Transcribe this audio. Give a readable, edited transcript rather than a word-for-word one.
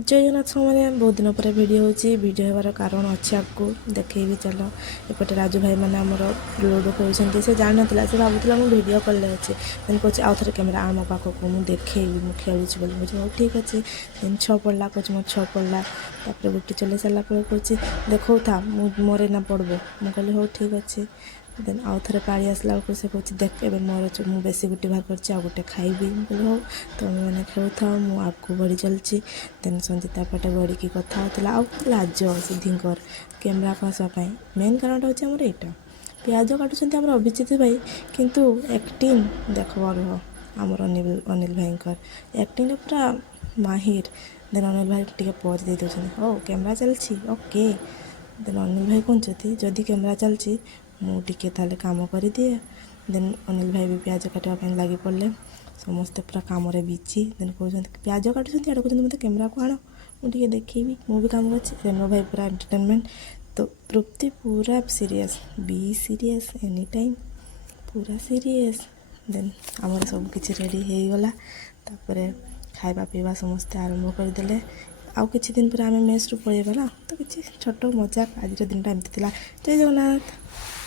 जय जगन्नाथ सामने बहुत दिन पर वीडियो होची वीडियो हेबार कारण अच्छे आपको देखी चल एपटे राजू भाई मैंने आमर लुडो खेल से जान ना से भावुला मुझे वीडियो कल अच्छे देन कहे आउ थे कैमेरा आम पाखक मुझे देखेबी मुझे खेलुची बोली मुझे हाँ ठीक अच्छे देन 6 पड़ा कहे मो 6 पड़ा तापर गोटे चल सारा कहे देखो था मोरे ना पड़ब मुझे कहली हाँ ठीक अच्छे देन आउ थे पाड़ी आसला बेलू से कहे देख ए मोर मुझे बेसी गुटी बाहर कर गोटे खाइबी बोले हाँ तो मैंने खेलु था मुझे आगू बढ़ी चलची देन संजीता पटे गड़िकी कथा होता आउ लाज सिद्धिंकर कैमेरा को आसवाई मेन कारण हूँ आमर यहाँ पिज काटुंट आम अभिजित भाई किंतु एक्टिंग देख रह आमर अनिल भाईकर एक्टिंग पूरा माहिर देन अनिल भाई टे पज दे दौरान ओ कैमेरा चलती ओके देन अनिल भाई कहते जदि कैमेरा चलती मुझे ताले काम कर दिए देन अनिल भाई भी पिज काटापी लगी पड़े समस्ते पूरा कम बिजी देन कहते पिज काटुंट आड़े कहते मत कैमेरा को आण मुझे देखेबी मुझे काम कर रेनो भाई पूरा एंटरटेनमेंट तो तृप्ति पूरा serious be serious any time पूरा सीरियस देन आमर सब किसी रेडी हो गला तापर खाଇବା पीवा समस्ते आरंभ करदे आउ किछि दिन पर आम मेस रु पलैबा ना तो किसी छोट मजाक आज दिन एमती जय जगन्नाथ।